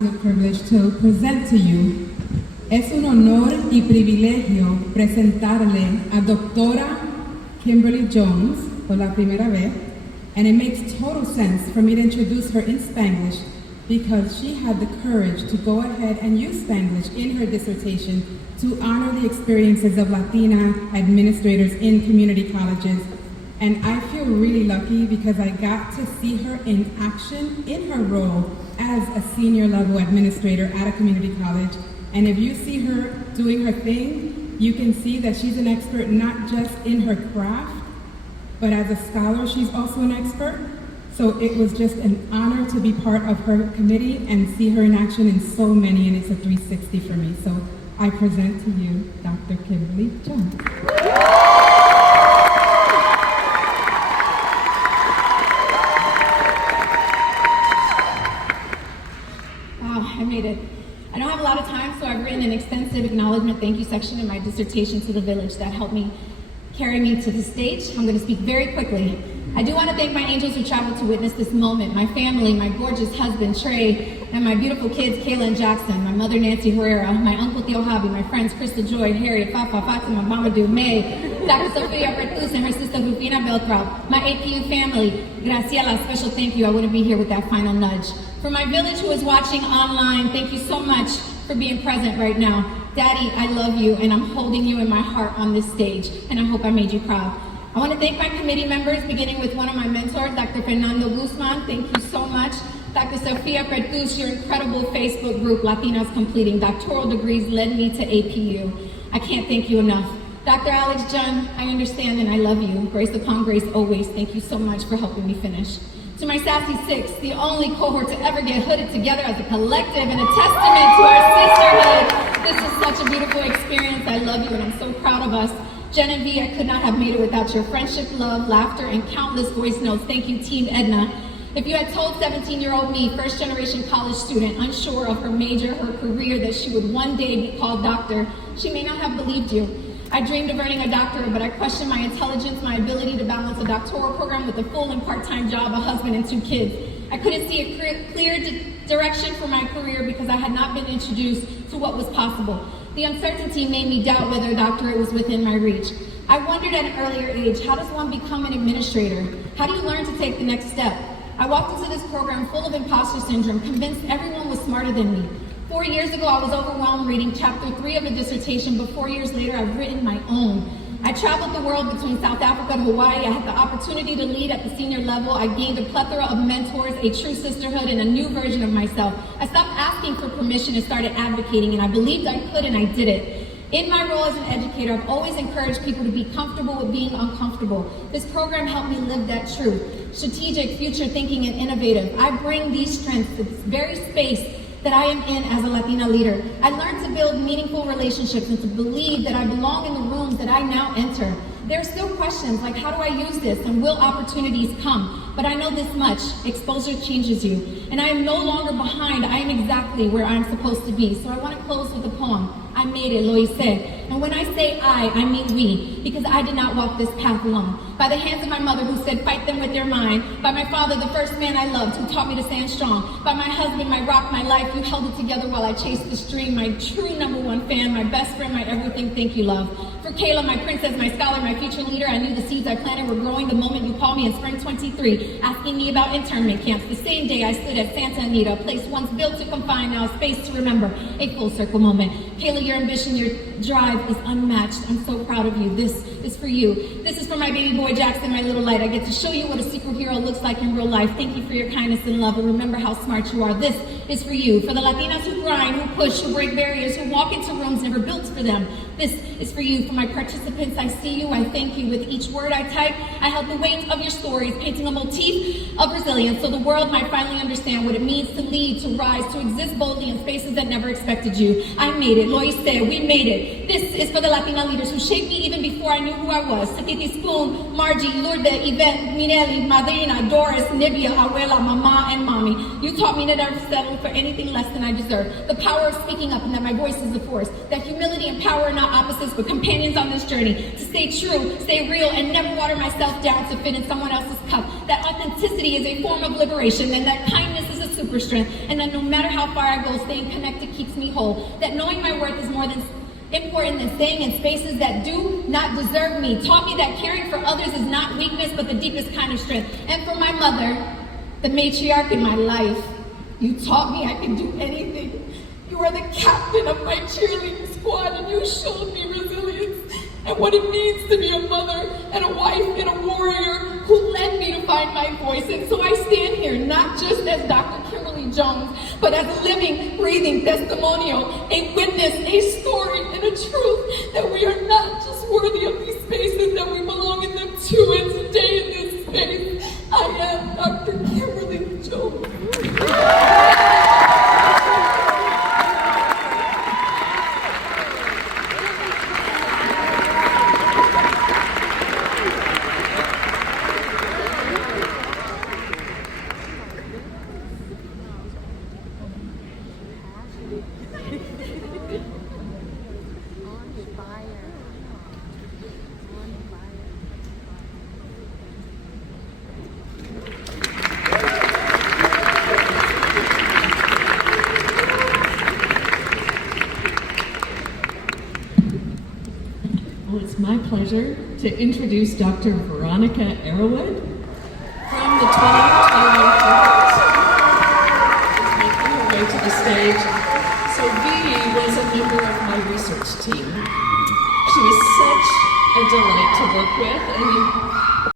The privilege to present to you. Es un honor y privilegio presentarle a doctora Kimberly Jones por la primera vez, and it makes total sense for me to introduce her in Spanglish because she had the courage to go ahead and use Spanglish in her dissertation to honor the experiences of Latina administrators in community colleges. And I feel really lucky because I got to see her in action in her role as a senior level administrator at a community college. And if you see her doing her thing, you can see that she's an expert not just in her craft, but as a scholar, she's also an expert. So it was just an honor to be part of her committee and see her in action in so many, and it's a 360 for me. So I present to you Dr. Kimberly Jones. I made it. I don't have a lot of time, so I've written an extensive acknowledgement thank you section in my dissertation to the village that helped me carry me to the stage. I'm going to speak very quickly. I do want to thank my angels who traveled to witness this moment, my family, my gorgeous husband, Trey, and my beautiful kids, Kayla and Jackson, my mother, Nancy Herrera, my uncle, Theo Javi, my friends, Crystal Joy, Harriet, Fafa, Fatima, Mamadou, May, Dr. Sofia Pertus, and her sister, Rufina Beltrao, my APU family, Graciela, special thank you. I wouldn't be here with that final nudge. For my village who is watching online, thank you so much for being present right now. Daddy, I love you, and I'm holding you in my heart on this stage, and I hope I made you proud. I want to thank my committee members, beginning with one of my mentors, Dr. Fernando Guzman. Thank you so much. Dr. Sofia Pertus, your incredible Facebook group, Latinas Completing Doctoral Degrees, led me to APU. I can't thank you enough. Dr. Alex Jun, I understand and I love you. Grace upon grace always. Thank you so much for helping me finish. To my Sassy Six, the only cohort to ever get hooded together as a collective and a testament to our sisterhood. This is such a beautiful experience. I love you and I'm so proud of us. Jen and V, I could not have made it without your friendship, love, laughter, and countless voice notes. Thank you, Team Edna. If you had told 17-year-old me, first-generation college student, unsure of her major, her career, that she would one day be called doctor, she may not have believed you. I dreamed of earning a doctorate, but I questioned my intelligence, my ability to balance a doctoral program with a full and part-time job, a husband, and 2 kids. I couldn't see a clear direction for my career because I had not been introduced to what was possible. The uncertainty made me doubt whether a doctorate was within my reach. I wondered at an earlier age, how does one become an administrator? How do you learn to take the next step? I walked into this program full of imposter syndrome, convinced everyone was smarter than me. 4 years ago, I was overwhelmed reading chapter 3 of a dissertation, but 4 years later, I've written my own. I traveled the world between South Africa and Hawaii. I had the opportunity to lead at the senior level. I gained a plethora of mentors, a true sisterhood, and a new version of myself. I stopped asking for permission and started advocating, and I believed I could, and I did it. In my role as an educator, I've always encouraged people to be comfortable with being uncomfortable. This program helped me live that truth. Strategic, future thinking, and innovative. I bring these strengths to this very space that I am in as a Latina leader. I learned to build meaningful relationships and to believe that I belong in the rooms that I now enter. There are still questions like, how do I use this, and will opportunities come? But I know this much, exposure changes you. And I am no longer behind, I am exactly where I'm supposed to be. So I want to close with a poem. I made it, lo hice. And when I say I mean we, because I did not walk this path alone. By the hands of my mother who said, fight them with their mind. By my father, the first man I loved, who taught me to stand strong. By my husband, my rock, my life, you held it together while I chased the stream. My true #1 fan, my best friend, my everything, thank you, love. For Kayla, my princess, my scholar, my future leader, I knew the seeds I planted were growing the moment you called me in spring 23, asking me about internment camps. The same day I stood at Santa Anita, a place once built to confine, now a space to remember, a full circle moment. Kayla, your ambition, your drive is unmatched. I'm so proud of you. This is for you. This is for my baby boy Jackson, my little light. I get to show you what a superhero looks like in real life. Thank you for your kindness and love, and remember how smart you are. This is for you. For the Latinas who grind, who push, who break barriers, who walk into rooms never built for them. This is for you. For my participants, I see you. I thank you. With each word I type, I held the weight of your stories, painting a motif of resilience so the world might finally understand what it means to lead, to rise, to exist boldly in spaces that never expected you. I made it. Lo hice. We made it. This is for the Latina leaders who shaped me even before I knew who I was. Titi Spoon, Margie, Lourdes, Yvette, Minelli, Madrina, Doris, Nibia, Abuela, Mama, and Mommy. You taught me to never settle for anything less than I deserve. The power of speaking up and that my voice is a force. That humility and power are not opposites but companions on this journey. To stay true, stay real, and never water myself down to fit in someone else's cup. That authenticity is a form of liberation, and that kindness is a super strength, and that no matter how far I go, staying connected keeps me whole. That knowing my worth is more than important than staying in spaces that do not deserve me. Taught me that caring for others is not weakness, but the deepest kind of strength. And for my mother, the matriarch in my life, you taught me I can do anything. You are the captain of my cheerleading squad, and you showed me resilience and what it means to be a mother and a wife and a warrior who led me to find my voice. And so I stand here not just as Dr. Kimberly Jones, but as a living, breathing testimonio, a witness, a story, and a truth that we are not just worthy of these spaces, that we belong in them too. And today in this space, I am Dr. Kimberly Jones. Well, it's my pleasure to introduce Dr. Veronica Arrowwood from the 2021 cohort. She's making her way to the stage. So Vee was a member of my research team. She was such a delight to work with, and